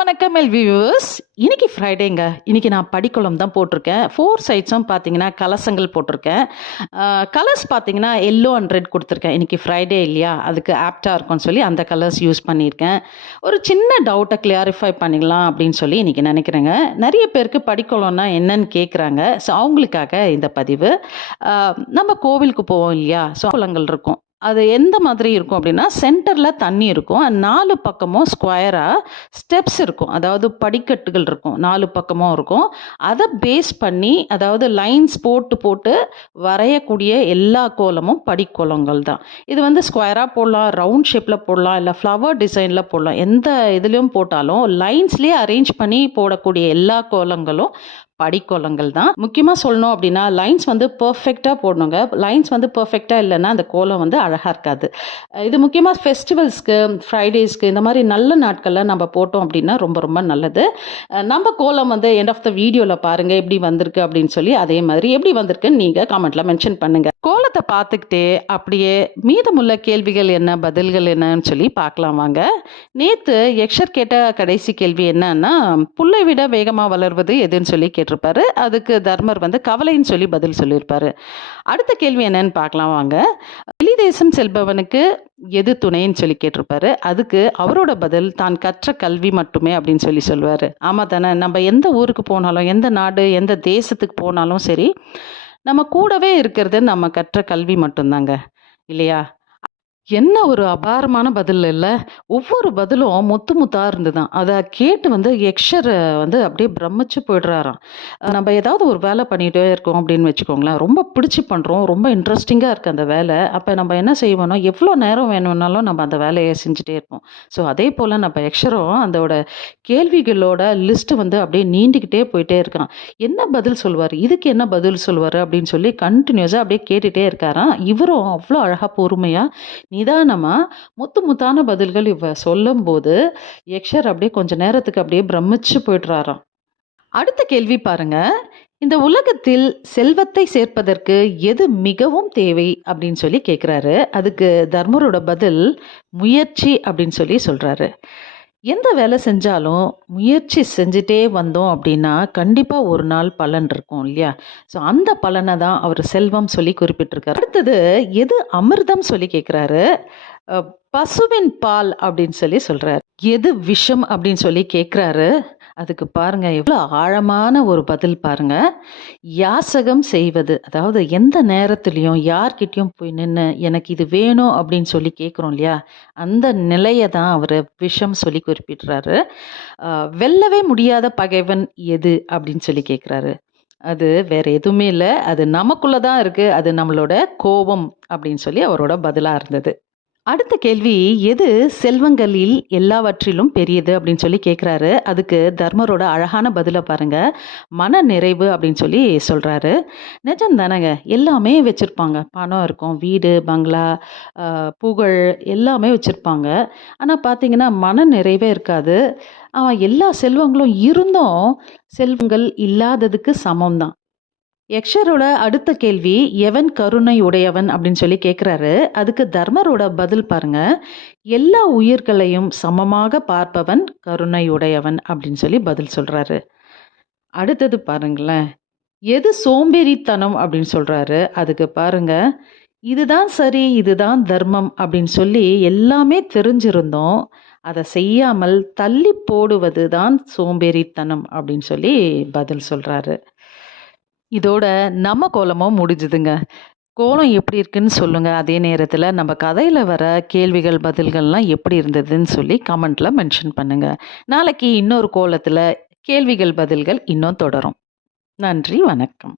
வணக்கம் L viewers இன்னைக்கு ஃப்ரைடேங்க இன்னைக்கு நான் படிக்குளம் தான் போட்டிருக்கேன். ஃபோர் சைட்ஸும் பார்த்தீங்கன்னா கலசங்கள் போட்டிருக்கேன். கலர்ஸ் பார்த்தீங்கன்னா எல்லோ அண்ட் ரெட் கொடுத்துருக்கேன். இன்னைக்கு ஃப்ரைடே இல்லையா? அதுக்கு ஆப்டாக இருக்கும்னு சொல்லி அந்த கலர்ஸ் யூஸ் பண்ணியிருக்கேன். ஒரு சின்ன டவுட்டை கிளியாரிஃபை பண்ணிக்கலாம் அப்படின்னு சொல்லி இன்னைக்கு நினைக்கிறேங்க. நிறைய பேருக்கு படிக்குளம்னா என்னன்னு கேட்குறாங்க ஸோ அவங்களுக்காக இந்த பதிவு. நம்ம கோவிலுக்கு போவோம் இல்லையா? ஸோ குளங்கள் இருக்கும். அது எந்த மாதிரி இருக்கும் அப்படின்னா சென்டரில் தண்ணி இருக்கும். நாலு பக்கமும் ஸ்கொயராக ஸ்டெப்ஸ் இருக்கும். அதாவது படிக்கட்டுகள் இருக்கும். நாலு பக்கமும் இருக்கும். அதை பேஸ் பண்ணி அதாவது லைன்ஸ் போட்டு போட்டு வரையக்கூடிய எல்லா கோலமும் படிக்கோலங்கள் தான். இது வந்து ஸ்கொயராக போடலாம் ரவுண்ட் ஷேப்பில் போடலாம் இல்லை ஃப்ளவர் டிசைனில் போடலாம். எந்த இதுலேயும் போட்டாலும் லைன்ஸ்லேயே அரேஞ்ச் பண்ணி போடக்கூடிய எல்லா கோலங்களும் படிக்கோலங்கள் தான். முக்கியமாக சொல்லணும் அப்படின்னா லைன்ஸ் வந்து பர்ஃபெக்டாக போடணுங்க. லைன்ஸ் வந்து பர்ஃபெக்டாக இல்லைன்னா அந்த கோலம் வந்து அழகாக இருக்காது. இது முக்கியமாக ஃபெஸ்டிவல்ஸ்க்கு ஃப்ரைடேஸ்க்கு இந்த மாதிரி நல்ல நாட்களில் நம்ம போட்டோம் அப்படின்னா ரொம்ப ரொம்ப நல்லது. நம்ம கோலம் வந்து எண்ட் ஆஃப் த வீடியோவில் பாருங்கள் எப்படி வந்திருக்கு அப்படின்னு சொல்லி அதே மாதிரி எப்படி வந்திருக்குன்னு நீங்கள் கமெண்ட்டில் மென்ஷன் பண்ணுங்கள் கோலத்தை பார்த்துக்கிட்டே அப்படியே மீதமுள்ள கேள்விகள் என்ன பதில்கள் என்னன்னு சொல்லி பார்க்கலாம் வாங்க. நேற்று எக்ஷர் கேட்ட கடைசி கேள்வி என்னன்னா புல்லை விட வேகமாக வளர்வது எதுன்னு சொல்லி கேட்டு கேட்டிருப்பாரு அதுக்கு தர்மர் வந்து கவலைன்னு சொல்லி பதில் சொல்லியிருப்பாரு. அடுத்த கேள்வி என்னன்னு பார்க்கலாம் வாங்க. வெளிதேசம் செல்பவனுக்கு எது துணைன்னு சொல்லி கேட்டிருப்பாரு. அதுக்கு அவரோட பதில் தான் கற்ற கல்வி மட்டுமே அப்படின்னு சொல்லி சொல்லுவார் ஆமாம் தானே? நம்ம எந்த ஊருக்கு போனாலும் எந்த நாடு எந்த தேசத்துக்கு போனாலும் சரி நம்ம கூடவே இருக்கிறது நம்ம கற்ற கல்வி மட்டும்தாங்க. இல்லையா? என்ன ஒரு அபாரமான பதில் இல்லை. ஒவ்வொரு பதிலும் முத்து முத்தா இருந்துதான் அதை கேட்டு வந்து எக்ஷரை வந்து அப்படியே பிரமிச்சு போயிடுறாராம். நம்ம ஏதாவது ஒரு வேலை பண்ணிகிட்டே இருக்கோம் அப்படின்னு வச்சுக்கோங்களேன். ரொம்ப பிடிச்சி பண்ணுறோம் ரொம்ப இன்ட்ரெஸ்டிங்காக இருக்குது அந்த வேலை. அப்போ நம்ம என்ன செய்வோம்னா எவ்வளோ நேரம் வேணும்னாலும் நம்ம அந்த வேலையை செஞ்சுட்டே இருப்போம். ஸோ அதே போல் நம்ம எக்ஷரும் அதோட கேள்விகளோட லிஸ்ட்டு வந்து அப்படியே நீண்டுக்கிட்டே போயிட்டே இருக்கான். என்ன பதில் சொல்லுவார் இதுக்கு என்ன பதில் சொல்லுவார் அப்படின்னு சொல்லி கண்டினியூஸாக அப்படியே கேட்டுகிட்டே இருக்காராம். இவரும் அவ்வளோ அழகாக பொறுமையாக நிதானமாக முத்து முத்தான பதில்கள் இவ சொல்லும்போது யக்ஷர் அப்படியே கொஞ்ச நேரத்துக்கு அப்படியே பிரமிச்சு போயிடுறாராம். அடுத்த கேள்வி பாருங்க. இந்த உலகத்தில் செல்வத்தை சேர்ப்பதற்கு எது மிகவும் தேவை அப்படின்னு சொல்லி கேட்குறாரு அதுக்கு தர்மரோட பதில் முயற்சி அப்படின்னு சொல்லி சொல்கிறாரு எந்த வேலை செஞ்சாலும் முயற்சி செஞ்சுட்டே வந்தோம் அப்படின்னா கண்டிப்பாக ஒரு நாள் பலன் இருக்கும் இல்லையா? ஸோ அந்த பலனை தான் அவர் செல்வம் சொல்லி குறிப்பிட்டிருக்காரு. அடுத்தது எது அமிர்தம் சொல்லி கேட்குறாரு பசுவின் பால் அப்படின்னு சொல்லி சொல்கிறார் எது விஷம் அப்படின்னு சொல்லி கேட்குறாரு அதுக்கு பாருங்க எவ்வளோ ஆழமான ஒரு பதில் பாருங்க. யாசகம் செய்வது அதாவது எந்த நேரத்துலையும் யார்கிட்டயும் போய் நின்று எனக்கு இது வேணும் அப்படின்னு சொல்லி கேட்குறோம் இல்லையா? அந்த நிலையை தான் அவர் விஷம் சொல்லி குறிப்பிடுறாரு. வெல்லவே முடியாத பகைவன் எது? அப்படின்னு சொல்லி கேட்குறாரு அது வேற எதுவுமே இல்லை. அது நமக்குள்ளே தான் இருக்குது அது நம்மளோட கோபம் அப்படின்னு சொல்லி அவரோட பதிலாக இருந்தது. அடுத்த கேள்வி எது செல்வங்களில் எல்லாவற்றிலும் பெரியது அப்படின்னு சொல்லி கேட்குறாரு அதுக்கு தர்மரோட அழகான பதிலை பாருங்க. மன நிறைவு அப்படின்னு சொல்லி சொல்கிறாரு நிஜம் தானேங்க. எல்லாமே வச்சுருப்பாங்க. பணம் இருக்கும் வீடு பங்களா புகழ் எல்லாமே வச்சுருப்பாங்க. ஆனால் பார்த்தீங்கன்னா மன நிறைவே இருக்காது. அவன் எல்லா செல்வங்களும் இருந்தும் செல்வங்கள் இல்லாததுக்கு சமம் தான் யக்ஷரோட அடுத்த கேள்வி எவன் கருணை உடையவன்? அப்படின்னு சொல்லி கேட்குறாரு அதுக்கு தர்மரோட பதில் பாருங்க. எல்லா உயிர்களையும் சமமாக பார்ப்பவன் கருணை உடையவன் அப்படின்னு சொல்லி பதில் சொல்கிறாரு அடுத்தது பாருங்களேன். எது சோம்பேறித்தனம்? அப்படின்னு சொல்கிறாரு அதுக்கு பாருங்க. இதுதான் சரி இதுதான் தர்மம் அப்படின்னு சொல்லி எல்லாமே தெரிஞ்சிருந்தோம். அதை செய்யாமல் தள்ளி போடுவது தான் சோம்பேறித்தனம் அப்படின்னு சொல்லி பதில் சொல்கிறாரு இதோட நம்ம கோலமும் முடிஞ்சுதுங்க. கோலம் எப்படி இருக்குன்னு சொல்லுங்கள் அதே நேரத்தில் நம்ம கதையில் வர கேள்விகள் பதில்கள்லாம் எப்படி இருந்ததுன்னு சொல்லி கமெண்ட்டில் மென்ஷன் பண்ணுங்கள் நாளைக்கு இன்னொரு கோலத்தில் கேள்விகள் பதில்கள் இன்னும் தொடரும். நன்றி வணக்கம்.